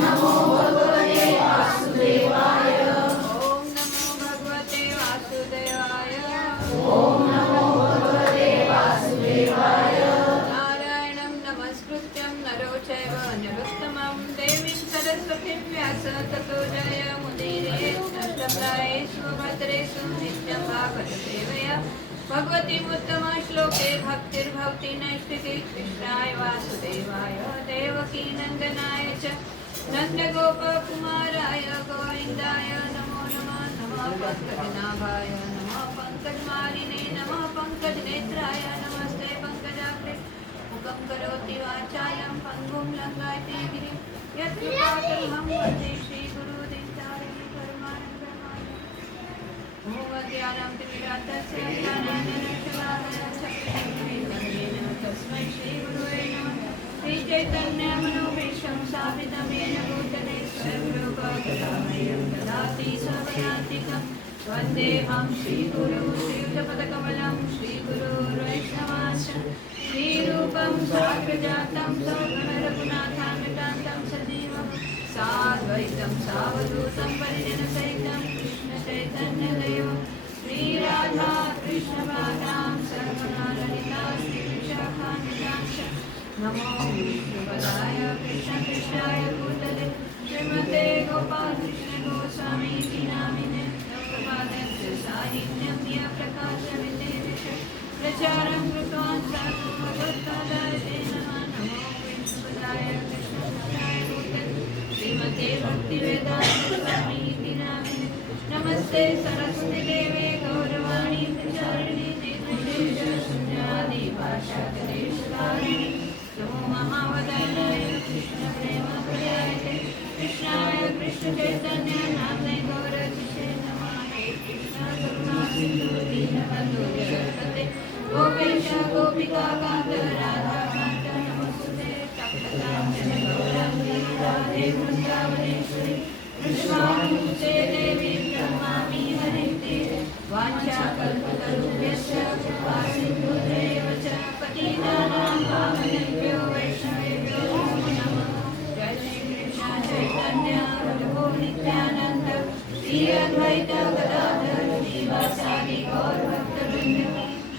नमो भगवते वासुदेवाय। ओम नमो भगवते वासुदेवाय। ओम नमो भगवते वासुदेवाय। नारायणं नमस्कृत्यं नरो चैव नरोत्तमं देवीं सरस्वतीं व्यास ततो जयमुदीरयेत्। नष्टप्रायेषु भद्रेषु नित्यं भागवत सेवया भगवतीमुत्तमा श्लोके भक्तिर्भवति नैष्टिकी। कृष्णाय वासुदेवाय देवकी नन्दनाय च नन्दगोपकुमाराय गोविन्दाय नमो नमः। नमः पङ्कजनाभाय नमः पङ्कजमालिने नमः पङ्कजनेत्राय नमस्ते पङ्कजाग्रे। मुखं करोति वाचालं पङ्गुं लङ्घयते गिरिं यत्कृपातमहं वन्दे श्रीगुरुदीनतारिणं परमानन्दमाय। ॐ अज्ञानं तिमिरान्धस्य ज्ञानाञ्जनशलाकया तस्मै श्रीगुरुवे नमः। श्रीचैतन्यमनोभीष्टं स्थापितं येन भूतले स्वयंरूपकथामयं ददाति स्वपदान्तिकं वन्देऽहं श्रीगुरुं श्रीयुतपदकमलं श्रीगुरुर्वैष्णवांश्च श्रीरूपं साग्रजातं सौगणरघुनाथान्वितान्तं सजीवं साद्वैतं सावधूतं परिजनसहितं कृष्णचैतन्यदेवं श्रीराधा कृष्णपादां सर्वदा ललिता श्रीविशाखान्वितांश्च नमो विष्णुपदाय कृष्णकृष्णाय भूतले श्रीमते गोपालकृष्ण गोस्वामी नामिने प्रपादस्य साहित्यं प्रकाशविदेश प्रचारं कृतवान् साधु भगवत्पादाय ते नमः। नमो विष्णुपदाय कृष्णकृष्णाय भूतले श्रीमते भक्तिवेदान्त स्वामी नामिने नमस्ते सरस्वती देवे गौरवाणी प्रचारिणी निर्विशेष शून्यादि भाषादेशकारिणी नमो महावदानाय कृष्ण प्रेम प्रदायते कृष्णाय कृष्ण चैतन्य नामने गौरतिषे नमः। हे कृष्ण करुणा सिंधु दीनबन्धु जगत्पते गोपेश गोपिका कान्त राधा कान्त नमोस्तुते। तप्तकाञ्चन गौराङ्गी राधे वृन्दावनेश्वरी कृष्णानुते देवी प्रणमामि हरिते। वाञ्छाकल्पतरुभ्यश्च कृपा सिन्धुभ्येव च पतितानां पावनेभ्यो वैष्णवेभ्यो नमो नमः। जय श्रीकृष्ण चैतन्य प्रभु नित्यानन्द श्री अद्वैत गदाधर श्रीवासादि गौरभक्तवृन्द।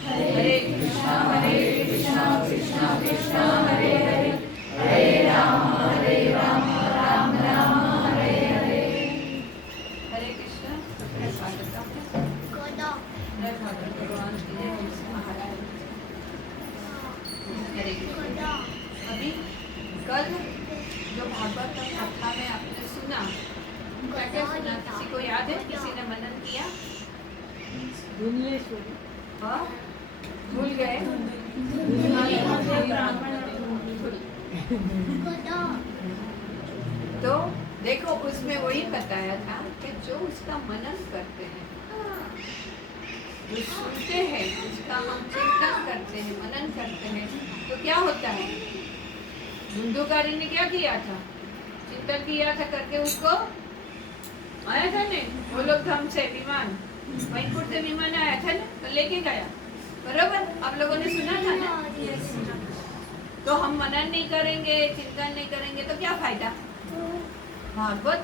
हरे कृष्णा कृष्णा कृष्णा हरे हरे हरे राम राम राम हरे हरे। हरे कृष्ण। स्वागतम है भागवत भगवान की जय महाराज। हरे कृष्ण। अभी कल जो भागवत कथा में आपने सुना क्या क्या सुना, किसी को याद है? किसी ने मनन किया? हाँ? भूल गए? तो देखो उसमें वही बताया था कि जो उसका मनन करते हैं, जो सुनते हैं, उसका हम चिंतन करते हैं, मनन करते हैं, तो क्या होता है? धुंधुकारी ने क्या किया था? चिंतन किया था करके उसको आया था नहीं, वो लोग धाम से विमान वैकुंठ से विमान आया था ना, तो लेके गया। बरोबर आप लोगों ने सुना था ना? तो हम मनन नहीं करेंगे, चिंतन नहीं करेंगे तो क्या फायदा? भागवत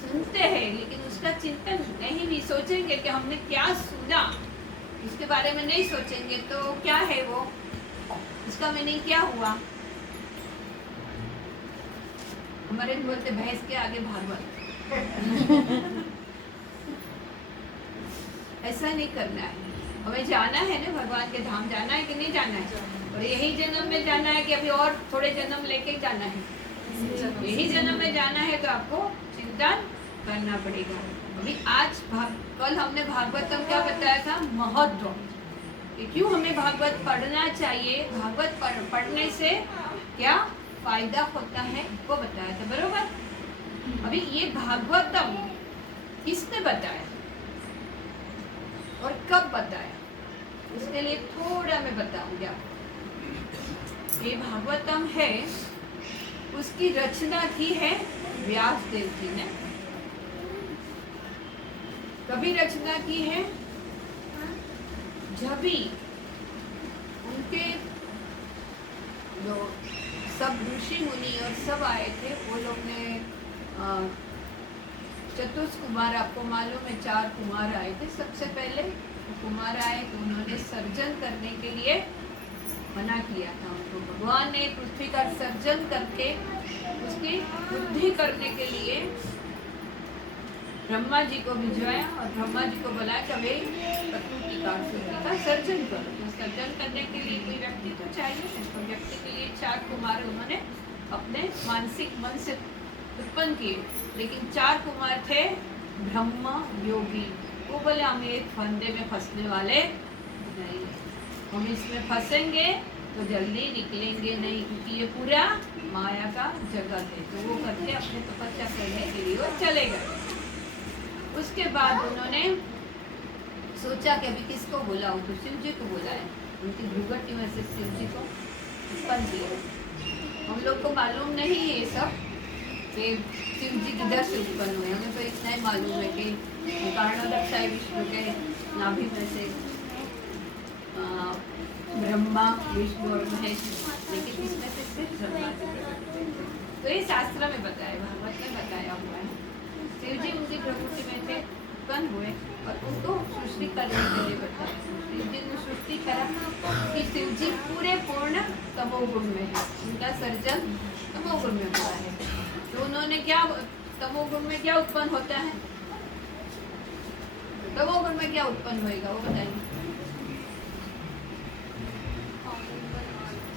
सुनते हैं लेकिन उसका चिंतन नहीं भी सोचेंगे कि हमने क्या सुना, इसके बारे में नहीं सोचेंगे तो क्या है वो, इसका मीनिंग क्या हुआ? हमारे बोलते भैंस के आगे भागवत। ऐसा नहीं करना है। हमें जाना है ना, भगवान के धाम जाना है कि नहीं जाना है? और यही जन्म में जाना है कि अभी और थोड़े जन्म लेके जाना है? यही जन्म में जाना है तो आपको चिंतन करना पड़ेगा। अभी आज कल हमने भागवतम क्या बताया था? महत्व कि क्यों हमें भागवत पढ़ना चाहिए, भागवत पढ़ने से क्या फायदा होता है वो बताया था। बरोबर? अभी ये भागवतम किसने बताया और कब बताया, इसके लिए थोड़ा मैं बताऊंगी आपको। ये भागवतम है, उसकी रचना की है व्यास देव जी ने। कभी रचना की है? जब भी उनके जो सब ऋषि मुनि और सब आए थे। वो लोग ने चतुर्थ कुमार, आपको मालूम है 4 कुमार आए थे। सबसे पहले कुमार आए तो उन्होंने सर्जन करने के लिए मना किया था उनको। भगवान ने पृथ्वी का सर्जन करके उसकी वृद्धि करने के लिए ब्रह्मा जी को भिजवाया और ब्रह्मा जी को बोला कि वे प्रकृति का सर्जन करो। तो सर्जन करने के लिए कोई व्यक्ति तो चाहिए। तो व्यक्ति के लिए 4 कुमार उन्होंने अपने मानसिक मन से उत्पन्न किए। लेकिन 4 कुमार थे ब्रह्म योगी। वो बोले हम एक फंदे में फंसने वाले नहीं, हम इसमें फंसेंगे तो जल्दी निकलेंगे नहीं, क्योंकि ये पूरा माया का जगत है। तो वो करके अपने तपस्या करने के लिए वो चले गए। उसके बाद उन्होंने सोचा कि अभी किसको बुलाऊं, तो शिव जी को बुलाया। उनकी भ्रुगटी में से शिव जी को उत्पन्न किया। हम लोग को मालूम नहीं है ये सब कि शिव जी किधर से उत्पन्न हुए। हमें तो इतना ही मालूम है कि कारणोदक विष्णु के नाभि में से ब्रह्मा विष्णु और महेश, लेकिन इसमें से सिर्फ ब्रह्मा जी प्रकट हुए। तो ये शास्त्र में बताया, भागवत में बताया हुआ है। शिव जी उनकी प्रकृति में थे, उत्पन्न हुए और उनको सृष्टि करने के लिए बताया। शिव जी ने सृष्टि करा कि शिव जी पूरे पूर्ण तमोगुण में है। उनका सर्जन तमोगुण में हुआ है। तो उन्होंने क्या, तमोगुण में क्या उत्पन्न होता है, तमोगुण में क्या उत्पन्न होएगा वो बताइए।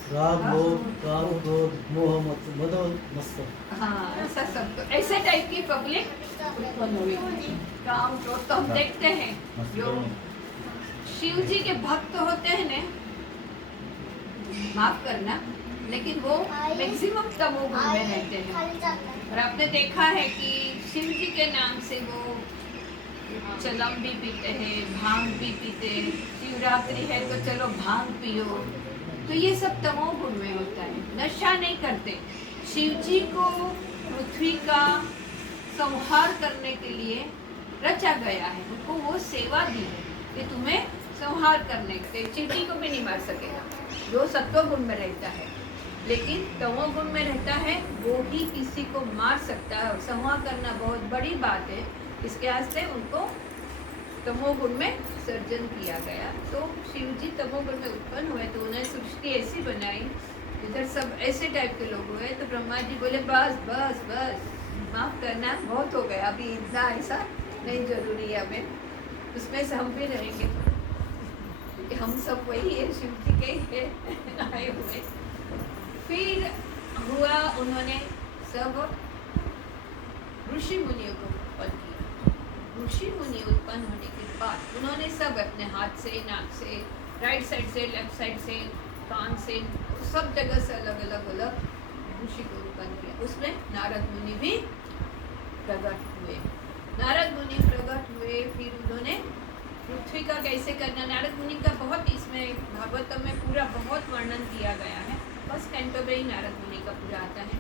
राग, लोभ, काम, क्रोध, मोह, मद, मत्सर। हाँ, ऐसा सब, तो ऐसे टाइप की पब्लिक उत्पन्न हुई। काम क्रोध तो हम देखते हैं, जो शिव जी के भक्त होते हैं ना, माफ करना, लेकिन वो मैक्सिमम तमोगुण में रहते हैं। और आपने देखा है कि शिव जी के नाम से वो चलम भी पीते हैं, भांग भी पीते। शिवरात्रि है तो चलो भांग पियो। तो ये सब तमोगुण में होता है। नशा नहीं करते। शिव जी को पृथ्वी का संहार करने के लिए रचा गया है। उनको वो सेवा दी है कि तुम्हें संहार करने के, चींटी को भी नहीं मार सकेगा जो सत्वगुण में रहता है, लेकिन तमोगुण में रहता है वो ही किसी को मार सकता है। और संहार करना बहुत बड़ी बात है। इसके वास्ते उनको तमोगुण में सर्जन किया गया। तो शिव जी तमोगुण में उत्पन्न हुए तो उन्हें सृष्टि ऐसी बनाई, इधर सब ऐसे टाइप के लोग हुए। तो ब्रह्मा जी बोले बस बस बस, माफ करना, बहुत हो गया, अभी इतना ऐसा नहीं जरूरी है हमें, उसमें से हम भी रहेंगे, क्योंकि हम सब वही है, शिव जी के ही है आए हुए। फिर हुआ, उन्होंने सब ऋषि मुनियों को उत्पन्न किया। ऋषि मुनि उत्पन्न होने के बाद उन्होंने सब अपने हाथ से, नाक से, राइट साइड से, लेफ्ट साइड से, कान से, सब जगह से अलग अलग अलग ऋषि को उत्पन्न किया। उसमें नारद मुनि भी प्रकट हुए। नारद मुनि प्रकट हुए। फिर उन्होंने पृथ्वी का कैसे करना, नारद मुनि का बहुत इसमें भागवतम में पूरा बहुत वर्णन किया गया है। बस कैंटो में ही नारद मुनि का पूरा आता है।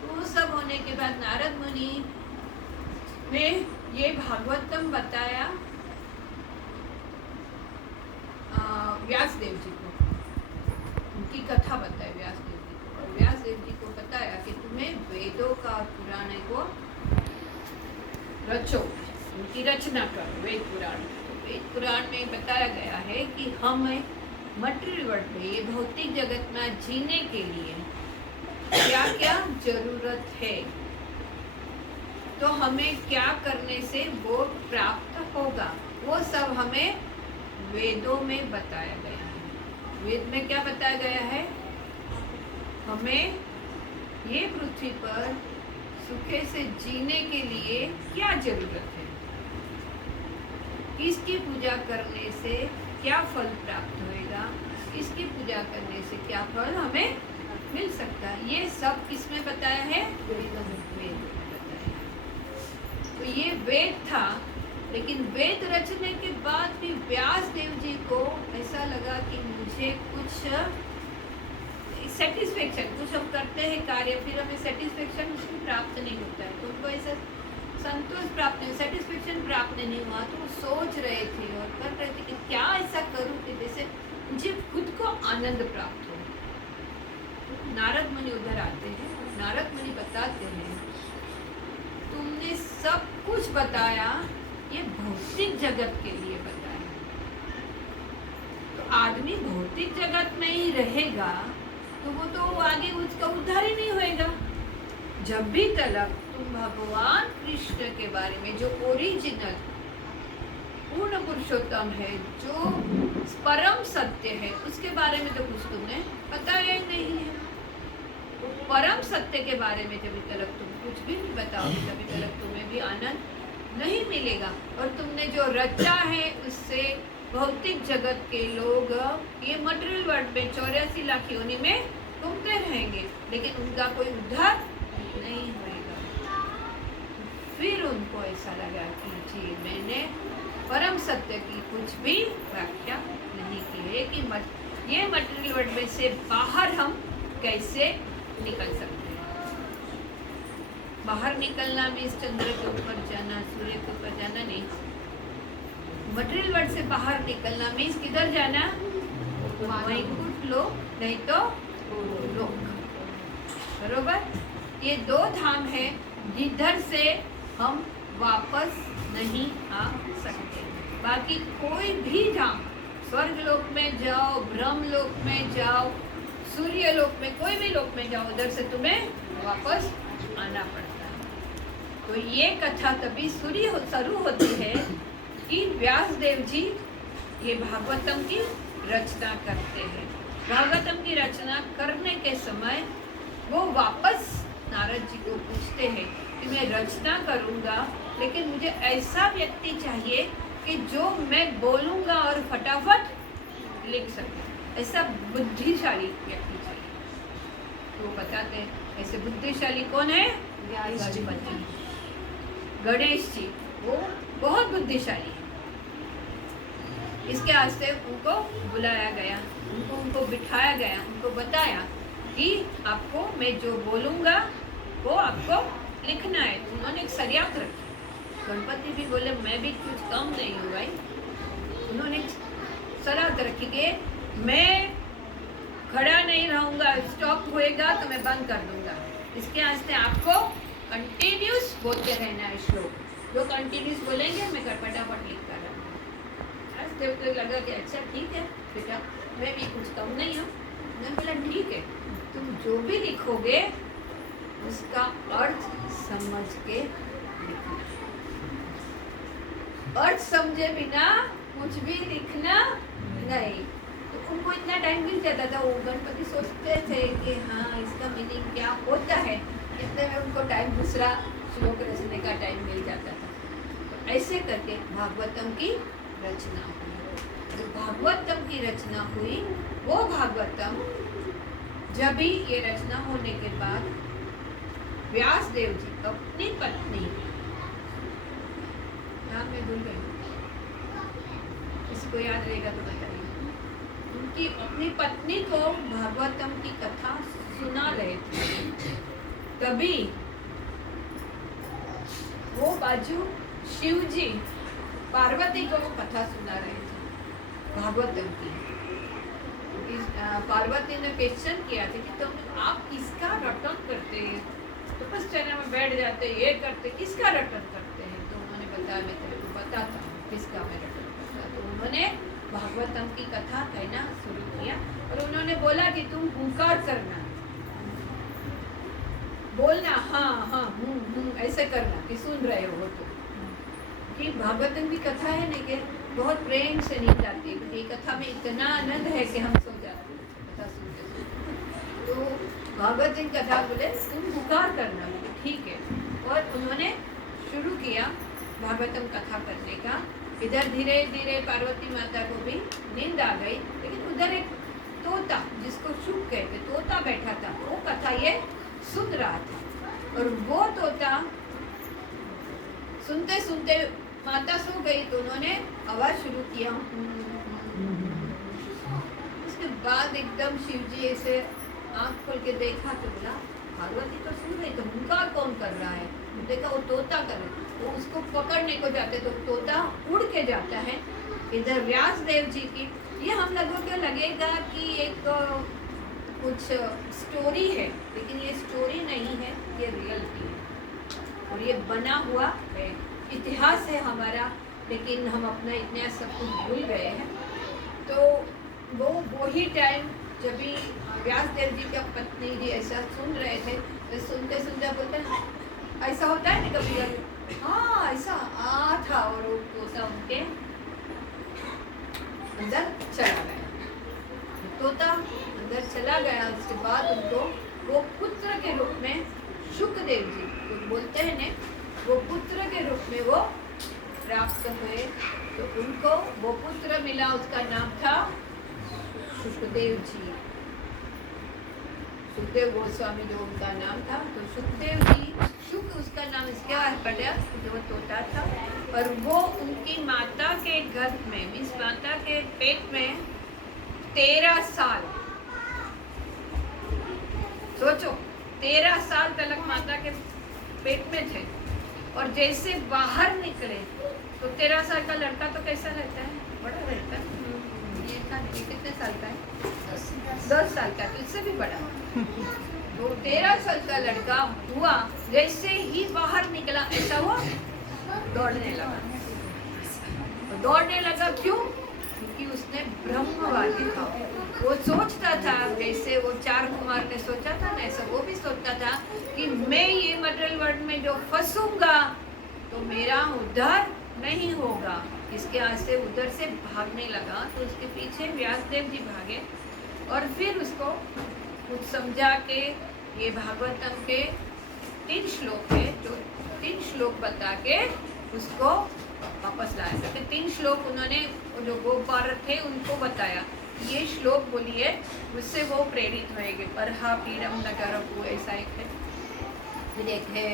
तो वो सब होने के बाद नारद मुनि ने ये भागवतम बताया व्यास देव जी को, उनकी कथा बताई व्यास देव जी को। और व्यास देव जी को बताया कि तुम्हें वेदों का और पुराण को रचो, उनकी रचना करो, वेद पुराण। वेद पुराण में बताया गया है कि हमें मटेरियल वर्ल्ड में, ये भौतिक जगत में जीने के लिए क्या क्या जरूरत है, तो हमें क्या करने से वो प्राप्त होगा, वो सब हमें वेदों में बताया गया है। वेद में क्या बताया गया है, हमें ये पृथ्वी पर सुखे से जीने के लिए क्या जरूरत है, किसकी पूजा करने से क्या फल प्राप्त होएगा, किसकी पूजा करने से क्या फल हमें मिल सकता है, ये सब किसमें बताया है, वेद में बताया है। तो ये वेद था। लेकिन वेद रचने के बाद भी व्यास देव जी को ऐसा लगा कि मुझे कुछ सेटिस्फेक्शन, कुछ हम करते हैं कार्य, फिर हमें सेटिस्फेक्शन उसमें प्राप्त नहीं होता है, तो उनको ऐसा संतोष प्राप्त नहीं, सेटिस्फेक्शन प्राप्त नहीं हुआ। तो वो सोच रहे थे और कर रहे थे कि क्या ऐसा करूं कि जैसे मुझे खुद को आनंद प्राप्त हो। नारद मुनि उधर आते हैं। नारद मुनि बताते हैं तुमने सब कुछ बताया, ये भौतिक जगत के लिए बताया। तो आदमी भौतिक जगत में ही रहेगा तो वो तो आगे उसका उद्धार ही नहीं होएगा। जब भी तलक तुम भगवान कृष्ण के बारे में, जो ओरिजिनल पूर्ण पुरुषोत्तम है, जो परम सत्य है, उसके बारे में तो कुछ तुमने बताया ही नहीं है। वो परम सत्य के बारे में जब तलक तुम कुछ भी नहीं बताओगे तभी तलक तुम्हें भी आनंद नहीं मिलेगा। और तुमने जो रचा है उससे भौतिक जगत के लोग ये मटेरियल वर्ल्ड में 84 लाख योनि में घूमते रहेंगे, लेकिन उनका कोई उद्धार नहीं होएगा। फिर उनको ऐसा लगा कि जी मैंने परम सत्य की कुछ भी व्याख्या नहीं की है कि ये मटेरियल वर्ल्ड में से बाहर हम कैसे निकल सकते हैं। बाहर निकलना मीन्स चंद्र के ऊपर जाना, सूर्य के ऊपर जाना नहीं। मटेरियल वर्ल्ड से बाहर निकलना मीन्स किधर जाना? वैकुंठ लोक, नहीं तो लोक। बरोबर? ये दो धाम है जिधर से हम वापस नहीं आ सकते। बाकी कोई भी धाम, स्वर्ग लोक में जाओ, ब्रह्म लोक में जाओ, सूर्य लोक में, कोई भी लोक में जाओ, उधर से तुम्हें वापस आना पड़ता है। तो ये कथा तभी शुरू होती है कि व्यास देव जी ये भागवतम की रचना करते हैं। भागवतम की रचना करने के समय वो वापस नारद जी को पूछते हैं कि मैं रचना करूँगा, लेकिन मुझे ऐसा व्यक्ति चाहिए कि जो मैं बोलूँगा और फटाफट लिख सके, ऐसा बुद्धिशाली व्यक्ति चाहिए। तो बताते हैं ऐसे बुद्धिशाली कौन है? गणपति, गणेश जी, वो बहुत बुद्धिशाली है। इसके वास्ते उनको बुलाया गया, उनको बिठाया गया, उनको बताया कि आपको मैं जो बोलूँगा वो आपको लिखना है। उन्होंने एक शर्त रखी। गणपति भी बोले मैं भी कुछ कम नहीं हूँ भाई। उन्होंने शर्त रखी कि मैं खड़ा नहीं रहूँगा, स्टॉप होएगा तो मैं बंद कर दूँगा। इसके वास्ते आपको कंटिन्यूस बोलते रहना है श्लोक। जो कंटिन्यूस बोलेंगे मैं फटाफट लिखता रहूँगा। तो लगा कि अच्छा ठीक है बेटा, मैं भी कुछ कम नहीं हूँ। मैंने बोला ठीक है, तुम जो भी लिखोगे उसका अर्थ समझ के लिखना। अर्थ समझे बिना कुछ भी लिखना नहीं। तो उनको इतना टाइम मिल जाता था। वो गणपति सोचते थे कि हाँ इसका मीनिंग क्या होता है, इतने में उनको टाइम दूसरा श्लोक रचने का टाइम मिल जाता था। तो ऐसे करके भागवतम की रचना हुई। जो भागवतम की रचना हुई वो भागवतम, जब भी ये रचना होने के बाद व्यास देव जी अपनी पत्नी, नाम मैं भूल गई, इसको याद रहेगा तो बताइए, उनकी अपनी पत्नी को भागवतम की कथा सुना रहे थे। तभी वो बाजू शिव जी पार्वती को कथा सुना रहे थे भागवतम की। पार्वती ने क्वेश्चन किया था कि तुम आप किसका रटन करते हैं? तपस्या में बैठ जाते, ये करते, किसका रटन करते हैं? तो उन्होंने बताया मैं तेरे को बताता हूँ किसका मैं रटन करता। तो उन्होंने भागवतम की कथा कहना शुरू किया और उन्होंने बोला कि तुम हुंकार करना, बोलना हाँ हाँ ऐसे करना कि सुन रहे हो। तो कि भागवतम की कथा है ना कि बहुत प्रेम से नींद आती है, क्योंकि कथा में इतना आनंद है कि हम सो जाते हैं कथा सुनते। तो भागवतम कथा बोले तुम पुकार करना, बोले ठीक है। और उन्होंने शुरू किया भागवतम कथा करने का। इधर धीरे धीरे पार्वती माता को भी नींद आ गई, लेकिन उधर एक तोता जिसको शुभ कहते तोता बैठा था, वो कथा ये सुन रहा था। और वो तोता सुनते सुनते माता सो गई तो उन्होंने आवाज शुरू किया। उसके बाद एकदम शिव जी ऐसे आंख खोल के देखा तो बोला पार्वती तो सुन रही, तो हुंकार कौन कर रहा है? देखा वो तोता कर रहा है। वो उसको पकड़ने को जाते तो तोता उड़ के जाता है। इधर व्यास देव जी की, ये हम लोगों को लगेगा कि एक कुछ स्टोरी है, लेकिन ये स्टोरी नहीं है, ये रियलिटी है और ये बना हुआ है, इतिहास है हमारा, लेकिन हम अपना इतिहास सब कुछ भूल गए हैं। तो वो ही टाइम जब भी व्यासदेव जी का पत्नी जी ऐसा सुन रहे थे, तो सुनते सुनते बोलते हैं, ऐसा होता है ना कभी कभी, हाँ ऐसा आ था, और वो तोता उनके अंदर चला गया। तोता अंदर चला गया, उसके बाद उनको वो पुत्र के रूप में शुकदेव जी तो बोलते हैं ने, वो पुत्र के रूप में वो प्राप्त हुए। तो उनको वो पुत्र मिला, उसका नाम था शुकदेव जी, सुखदेव गोस्वामी जो उनका नाम था। तो सुखदेव जी, शुक उसका नाम इसके पड़ा जो वो तोता था, और वो उनकी माता के गर्भ में, मीन्स माता के पेट में 13 साल, सोचो 13 साल तक माता के पेट में थे, और जैसे बाहर निकले तो 13 साल का लड़का तो कैसा रहता है, बड़ा रहता है, ये कितने साल का है, 10 साल का, तो इससे भी बड़ा। तो 13 साल का लड़का हुआ, जैसे ही बाहर निकला ऐसा हुआ दौड़ने लगा। तो दौड़ने लगा क्यों? क्योंकि उसने ब्रह्मवादी था, वो सोचता था जैसे वो 4 कुमार ने सोचा था ना, ऐसा वो भी सोचता था कि मैं ये मटेरियल वर्ल्ड में जो फंसूंगा तो मेरा उद्धार नहीं होगा। इसके यहाँ से उधर से भागने लगा, तो उसके पीछे व्यासदेव जी भागे और फिर उसको कुछ समझा के ये भागवतम के 3 श्लोक है, जो 3 श्लोक बता के उसको वापस लाया था। 3 श्लोक उन्होंने जो गोपाल थे उनको बताया, ये श्लोक बोलिए, उससे वो प्रेरित होएंगे। पर हा पीड़म नगर को ऐसा एक है, एक है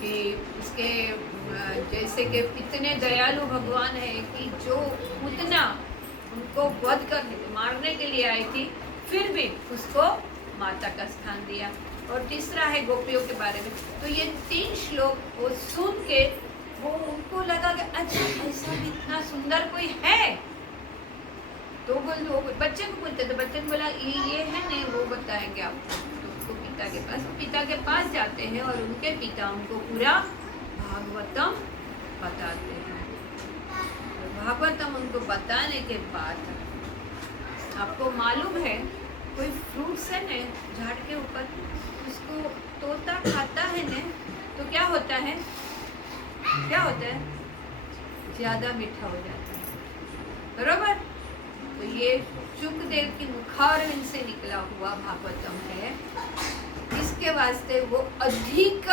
कि इसके जैसे कि इतने दयालु भगवान है कि जो उतना उनको वध करने मारने के लिए आई थी, फिर भी उसको माता का स्थान दिया। और तीसरा है गोपियों के बारे में। तो ये 3 श्लोक वो सुन के वो उनको लगा कि अच्छा ऐसा भी इतना सुंदर कोई है। तो वो बच्चे को पूछते, तो बच्चे ने बोला ये है नहीं, वो बताएंगे आपको। तो उसको पिता के पास जाते हैं और उनके पिता उनको पूरा भागवतम बताते हैं। तो भागवतम उनको बताने के बाद आपको मालूम है कोई फ्रूट्स है न झाड़ के ऊपर, उसको तोता खाता है न, तो क्या होता है, क्या होता है, ज्यादा मीठा हो जाता है, बरोबर। तो ये शुकदेव की मुखारविंद से निकला हुआ भागवतम है, इसके वास्ते वो अधिक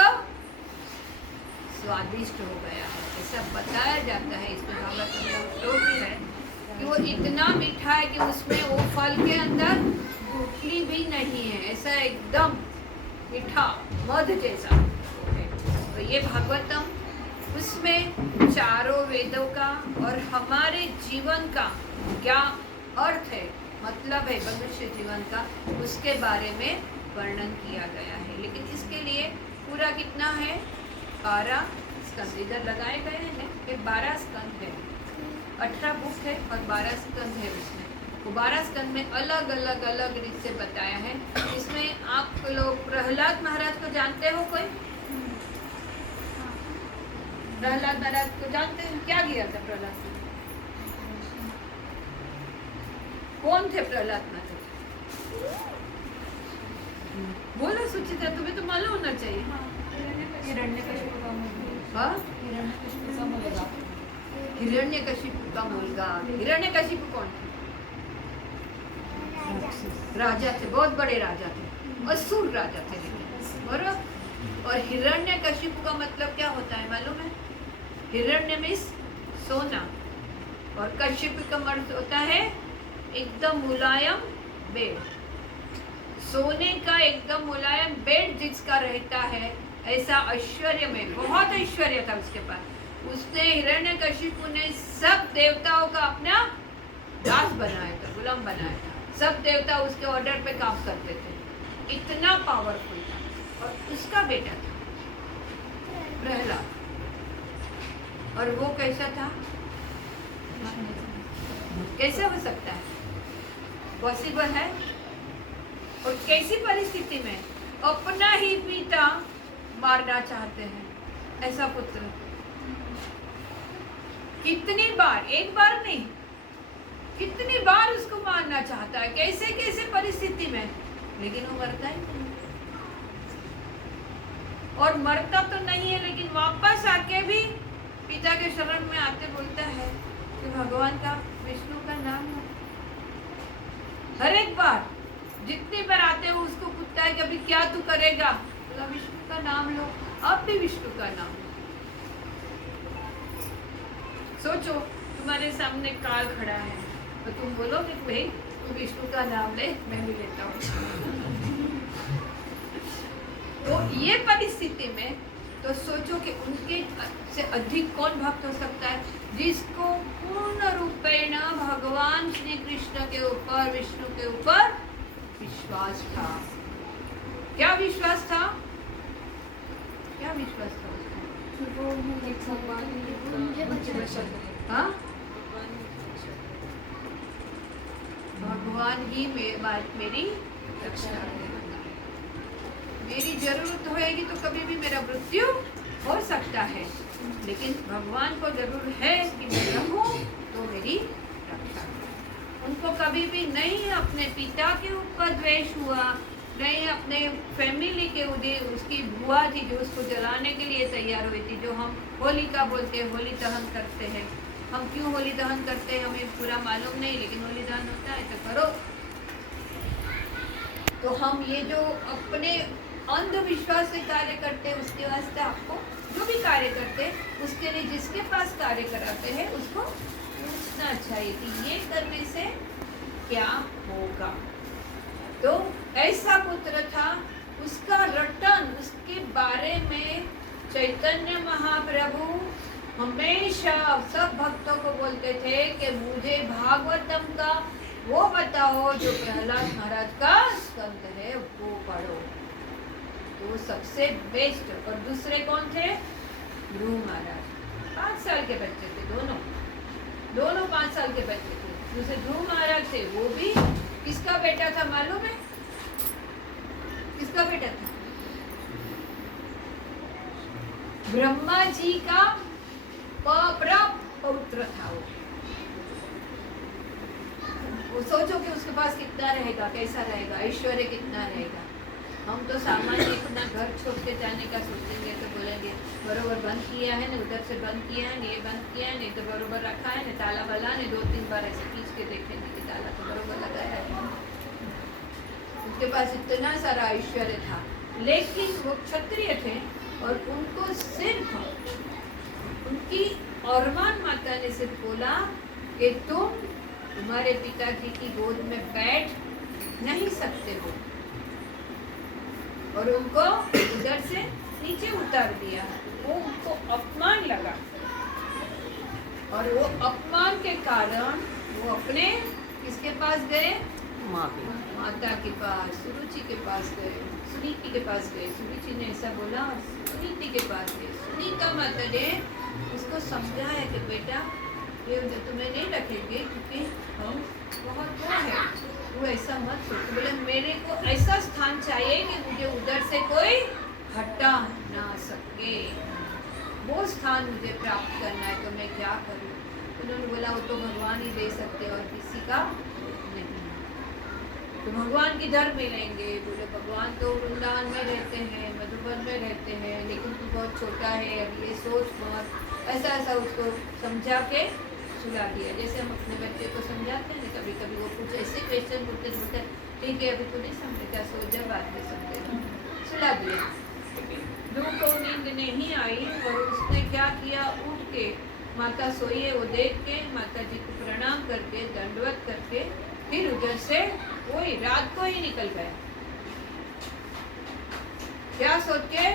स्वादिष्ट हो गया है, ऐसा बताया जाता है। इसमें भागवतम का श्लोक भी है कि वो इतना मीठा है कि उसमें वो फल के अंदर गुठली भी नहीं है, ऐसा एकदम मीठा मध जैसा है। तो ये भागवतम, उसमें चारों वेदों का और हमारे जीवन का क्या अर्थ है, मतलब है मनुष्य जीवन का, उसके बारे में वर्णन किया गया है। लेकिन इसके लिए पूरा कितना है, 12 स्कंद इधर लगाए गए हैं कि 12 स्कंद है, 18 बुक है और 12 स्कंद है। उसमें वो 12 स्कंद में अलग अलग अलग रीत से बताया है। इसमें आप लोग प्रहलाद महाराज को जानते हो? कोई प्रहलाद महाराज को जानते हैं? क्या किया था प्रहलाद ने? कौन थे प्रहलाद महाराज? बोलो सुचित्रा, तुम्हें तो मालूम होना चाहिए। हिरण्यकशिपु का मुलगा। हिरण्यकशिपु कौन थे? राजा थे, बहुत बड़े राजा थे, असुर राजा थे, बरोबर। और हिरण्यकशिपु का मतलब क्या होता है मालूम है? हिरण्य मीन्स सोना, और कशिपु का अर्थ होता है एकदम मुलायम बेड, सोने का एकदम मुलायम बेड जिसका रहता है, ऐसा ऐश्वर्य में बहुत ऐश्वर्य था उसके पास। उसने हिरण्यकशिपु ने सब देवताओं का अपना दास बनाया था, गुलाम बनाया था। सब देवता उसके ऑर्डर पे काम करते थे, इतना पावरफुल था। और उसका बेटा था प्रहलाद, और वो कैसा था? कैसे हो सकता है? पॉसिबल है? और कैसी परिस्थिति में? अपना ही पिता मारना चाहते हैं ऐसा पुत्र। कितनी बार, एक बार नहीं, कितनी बार उसको मारना चाहता है, कैसे कैसे परिस्थिति में, लेकिन वो मरता ही नहीं। और मरता तो नहीं है, लेकिन वापस आके भी पिता के शरण में आते बोलता है कि भगवान का, विष्णु का नाम लो। हर एक बार जितनी बार आते हो उसको पूछता है कि अभी क्या तू करेगा? बोला विष्णु का नाम लो, अब भी विष्णु का नाम लो। सोचो तुम्हारे सामने काल खड़ा है तो तुम बोलोगे भाई तू विष्णु का नाम ले, मैं भी लेता हूँ। तो ये परिस्थिति में तो सोचो कि उनके से अधिक कौन भक्त हो सकता है, जिसको पूर्ण रूपेण भगवान श्री कृष्ण के ऊपर, विष्णु के ऊपर विश्वास था। क्या विश्वास था? क्या विश्वास था उसका? हाँ? भगवान ही मेरी रक्षा करेगा। मेरी जरूरत होएगी तो कभी भी मेरा मृत्यु हो सकता है, लेकिन भगवान को जरूर है कि मैं रहूं तो मेरी रक्षा। उनको कभी भी नहीं अपने पिता के ऊपर द्वेष हुआ, नहीं अपने फैमिली के उसकी बुआ थी जो उसको जलाने के लिए तैयार हुई थी, जो हम होली का बोलते हैं, होली दहन करते हैं। हम क्यों होली दहन करते हैं हमें पूरा मालूम नहीं, लेकिन होली दहन होता है तो करो। तो हम ये जो अपने अंधविश्वास से कार्य करते हैं, उसके वास्ते आपको जो भी कार्य करते हैं उसके लिए जिसके पास कार्य कराते हैं उसको पूछना चाहिए कि ये करने से क्या होगा। तो ऐसा पुत्र था, उसका रटन, उसके बारे में चैतन्य महाप्रभु हमेशा सब भक्तों को बोलते थे कि मुझे भागवतम का वो बताओ जो प्रहलाद महाराज का स्कंद है वो पढ़ो। तो सबसे बेस्ट। और दूसरे कौन थे? ध्रुव महाराज, 5 साल के बच्चे थे, दोनों 5 साल के बच्चे थे। दूसरे ध्रुव महाराज थे, वो भी किसका बेटा था मालूम है? किसका बेटा था? ब्रह्मा जी का पौत्र था वो। सोचो कि उसके पास कितना रहेगा, कैसा रहेगा, ऐश्वर्य कितना रहेगा। हम तो सामान्य इतना घर छोड़ के जाने का सोचेंगे तो बोलेंगे बरोबर बंद किया है ना, उधर से बंद किया है, ये बंद किया है, नहीं तो बरोबर रखा है ना, ताला वाला ने 2-3 बार ऐसे खींच के देखेंगे कि ताला तो बरोबर लगाया है। उसके पास इतना सारा ऐश्वर्य था, लेकिन वो क्षत्रिय थे और उनको सिर्फ उनकी औरमान माता ने सिर्फ बोला कि तुम तुम्हारे पिताजी की गोद में बैठ नहीं सकते हो, और उनको उधर से नीचे उतार दिया। वो उनको अपमान लगा और वो अपमान के कारण वो अपने किसके पास गए? माता के पास, सुरुचि के पास गए, सुनीति के पास गए। सुरुचि ने ऐसा बोला, सुनीति के पास गए। सुनीता माता ने उसको समझाया कि बेटा ये तुम्हें नहीं रखेंगे क्योंकि हम बहुत वो है, वो ऐसा मत सोच। बोले मेरे को ऐसा स्थान चाहिए कि मुझे उधर से कोई हटा ना सके, वो स्थान मुझे प्राप्त करना है, तो मैं क्या करूं? उन्होंने बोला वो तो भगवान ही दे सकते और किसी का नहीं। तो भगवान किधर मिलेंगे? बोले भगवान तो वृंदावन में रहते हैं, मधुबन में रहते हैं, लेकिन तू बहुत छोटा है, अब ये सोच मत। ऐसा उसको समझा के सुला दिया, जैसे हम अपने बच्चे को समझाते हैं। कभी कभी वो कुछ ऐसे क्वेश्चन बोलते ठीक है अभी तो नहीं समझेगा, सो जा बाद में समझेगा, सुला दिया। ध्रुव को नींद नहीं आई और उसने क्या किया, उठ के माता सोई है वो देख के माता जी को प्रणाम करके दंडवत करके फिर उधर से वही रात को ही निकल गया। क्या सोच के?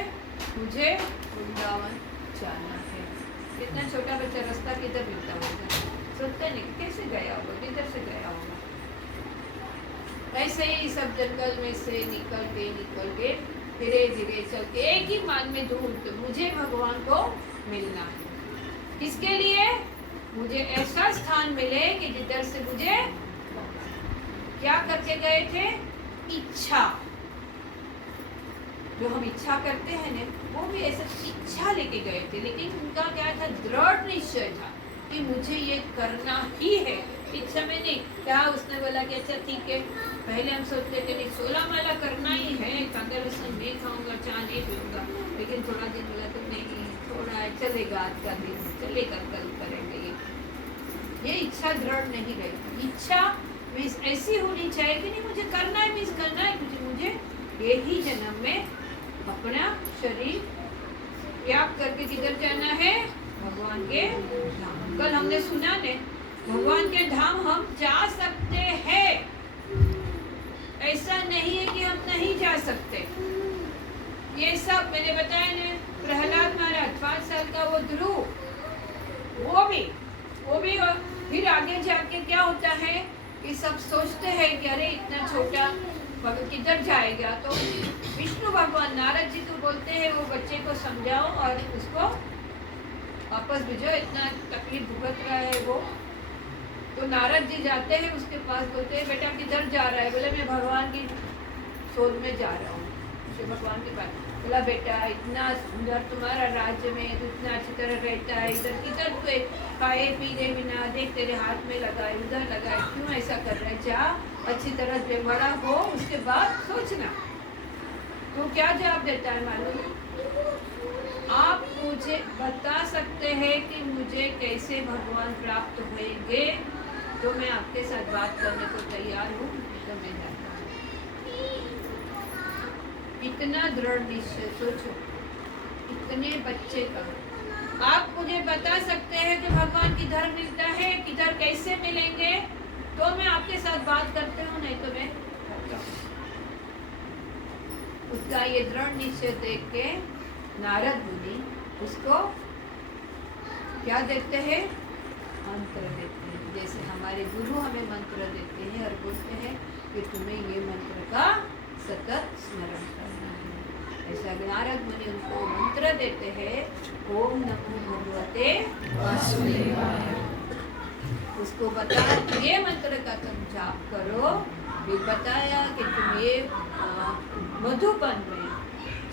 मुझे वृंदावन जाना है। कितना छोटा बच्चा रास्ता किधर मिलता होगा, सोचता नहीं कैसे गया होगा, किधर से गया होगा। ऐसे ही सब जंगल में से निकल के धीरे धीरे चल के एक ही मान में ढूंढते मुझे भगवान को मिलना है। किसके लिए? मुझे ऐसा स्थान मिले कि जिधर से मुझे क्या करके गए थे? इच्छा, जो हम इच्छा करते हैं ना, वो भी ऐसा इच्छा लेके गए थे, लेकिन उनका क्या था, दृढ़ निश्चय था कि मुझे ये करना ही है। इच्छा में नहीं क्या, उसने बोला कि अच्छा ठीक है, पहले हम सोचते थे नहीं 16 माला करना ही है, कांदा लहसुन नहीं खाऊंगा, चाय नहीं पीऊंगा, लेकिन थोड़ा दिन बोला तो नहीं, थोड़ा चलेगा, आज का दिन चलेगा, कल करेंगे। ये इच्छा दृढ़ नहीं रही। इच्छा मीन्स ऐसी होनी चाहिए कि नहीं मुझे करना है, मीन्स करना है, मुझे यही जन्म में अपना शरीर त्याग करके किधर जाना है, भगवान के धाम। कल हमने सुना ने, भगवान के धाम हम जा सकते हैं, ऐसा नहीं है कि हम नहीं जा सकते। ये सब मैंने बताया ने, प्रहलाद महाराज 5 साल का वो ध्रुव, वो भी फिर आगे जाके क्या होता है कि सब सोचते हैं कि अरे इतना छोटा किधर जाएगा, तो विष्णु भगवान नारद जी को बोलते हैं वो बच्चे को समझाओ और उसको वापस भेजो, इतना तकलीफ भुगत रहा है वो। तो नारद जी जाते हैं उसके पास, बोलते हैं बेटा किधर जा रहा है, बोले मैं भगवान की शोध में जा रहा हूँ, भगवान के पास। बोला बेटा इतना सुंदर तुम्हारा राज्य में, तो इतना अच्छी तरह रहता है, इधर किधर तो खाए पीने बिना, देख तेरे हाथ में लगा है, उधर लगा है, क्यों ऐसा कर रहा है, जा अच्छी तरह से बड़ा हो, उसके बाद सोचना। तो क्या जवाब देता है मालूम, आप मुझे बता सकते हैं कि मुझे कैसे भगवान प्राप्त होंगे, तो मैं आपके साथ बात करने को तैयार हूँ, तो मैं जाता हूँ। इतना दृढ़ निश्चय, सोचो इतने बच्चे का। आप मुझे बता सकते हैं कि भगवान किधर मिलता है, किधर कैसे मिलेंगे, तो मैं आपके साथ बात करते हूँ, नहीं तो मैं करता हूँ। उसका ये दृढ़ निश्चय देख के नारद मुनि उसको क्या देते हैं, मंत्र देते हैं। जैसे हमारे गुरु हमें मंत्र देते हैं और बोलते हैं कि तुम्हें ये मंत्र का सतत स्मरण करना है, ऐसा नारद मुनि उनको मंत्र देते हैं, ओम नमो भगवते वासुदेवाय। उसको बता ये मंत्र का तुम जाप करो। भी बताया कि तुम ये मधुबन में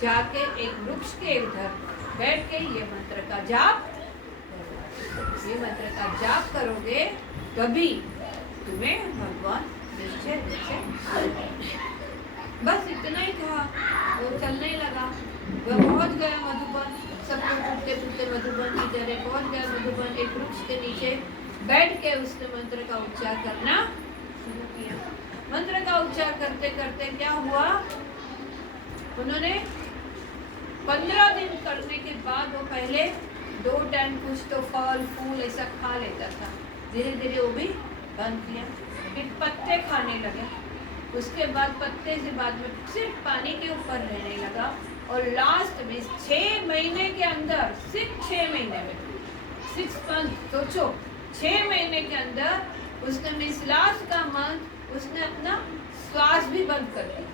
जाके एक वृक्ष के उधर बैठ के ये मंत्र का जाप करो। ये मंत्र का जाप करोगे तभी तुम्हें भगवान निश्चय निश्चय। बस इतना ही था, वो चलने लगा, वह पहुंच गया मधुबन, सबको पूछते पूछते मधुबन की तरह पहुंच गया। मधुबन एक वृक्ष के नीचे बैठ के उसने मंत्र का उच्चार करना शुरू किया। मंत्र का उच्चार करते करते क्या हुआ, उन्होंने 15 दिन करने के बाद वो पहले 2 टाइम कुछ तो फल फूल ऐसा खा लेता था, धीरे धीरे वो भी बंद किया। फिर पत्ते खाने लगे, उसके बाद पत्ते से बाद में सिर्फ पानी के ऊपर रहने लगा। और लास्ट में 6 महीने के अंदर, सिर्फ 6 महीने में, 6 months, सोचो 6 महीने के अंदर उसने मिस लास्ट का मंथ उसने अपना श्वास भी बंद कर दिया।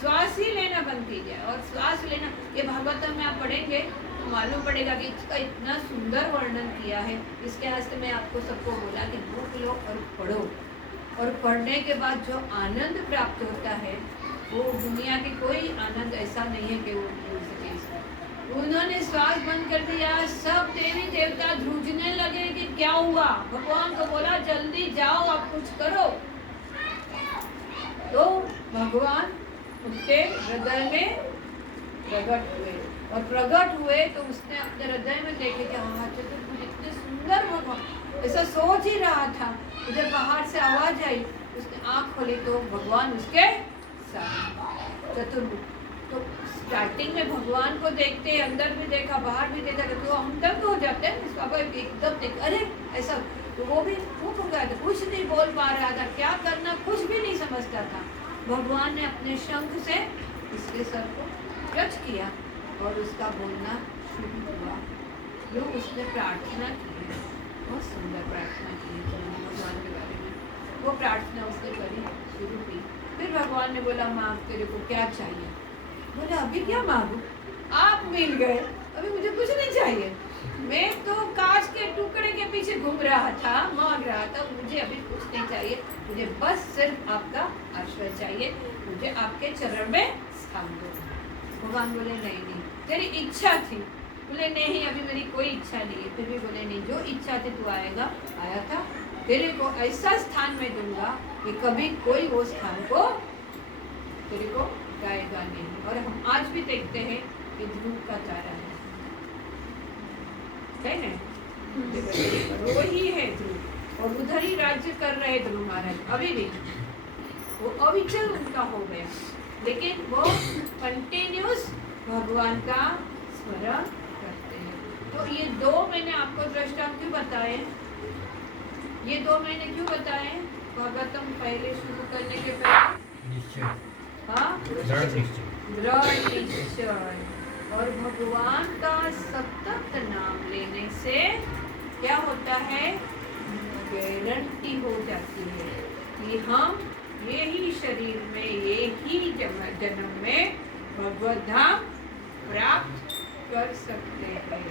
श्वास ही लेना बंद कीजिए। और श्वास लेना, ये भागवतम में आप पढ़ेंगे तो मालूम पड़ेगा कि इसका इतना सुंदर वर्णन किया है। इसके वास्ते मैं आपको सबको बोला कि बुक लो और पढ़ो, और पढ़ने के बाद जो आनंद प्राप्त होता है वो दुनिया की कोई आनंद ऐसा नहीं है कि वो भूल सके। उन्होंने श्वास बंद कर दिया, सब देवी देवता ध्रुजने लगे कि क्या हुआ। भगवान को बोला जल्दी जाओ, आप कुछ करो। तो भगवान उसके हृदय में प्रकट हुए, और प्रकट हुए तो उसने अपने हृदय में देखे कि हाँ चतुर्भुज इतने सुंदर भगवान, ऐसा सोच ही रहा था। उधर बाहर से आवाज आई, उसने आँख खोली तो भगवान उसके साथ चतुर्भुज। तो स्टार्टिंग में भगवान को देखते, अंदर भी देखा बाहर भी देखा, तो हम तक हो जाते हैं बाबा एकदम देख, अरे ऐसा। तो वो भी चुप हो गया था, कुछ नहीं बोल पा रहा था, क्या करना कुछ भी नहीं समझता था। भगवान ने अपने शंख से उसके सर को टच किया और उसका बोलना शुरू हुआ, जो उसने प्रार्थना की है। बहुत सुंदर प्रार्थना की है भगवान के बारे में। वो प्रार्थना उसने करी, शुरू की। फिर भगवान ने बोला माँ तेरे को क्या चाहिए। बोला अभी क्या मांगू, आप मिल गए, अभी मुझे कुछ नहीं चाहिए। मैं तो कांच के टुकड़े के पीछे घूम रहा था, मांग रहा था, मुझे अभी कुछ नहीं चाहिए, मुझे बस सिर्फ आपका आश्रय चाहिए, मुझे आपके चरण में स्थान दो। भगवान बोले नहीं नहीं, तेरी इच्छा थी। बोले नहीं, अभी मेरी कोई इच्छा नहीं है। फिर भी बोले नहीं, जो इच्छा थी तू आया था, तेरे को ऐसा स्थान में दूंगा कि कभी कोई वो स्थान को तेरे को गाएगा नहीं। और हम आज भी देखते हैं कि ध्रुव का तारा है ना, वो ही है ध्रुव, और उधर ही राज्य कर रहे ध्रुव महाराज अभी भी। वो अविचल उनका हो गया, लेकिन वो कंटिन्यूस भगवान का स्मरण करते हैं। तो ये दो मैंने आपको दृष्टांत क्यों बताए, ये दो मैंने क्यों बताए? भागवतम पहले शुरू करने के पहले निश्चय, हाँ, दृढ़ निश्चय, दृढ़ निश्चय। और भगवान का सतत नाम लेने से क्या होता है? गारंटी हो जाती है कि हम यही शरीर में, यही जन्म में भगवत धाम प्राप्त कर सकते हैं।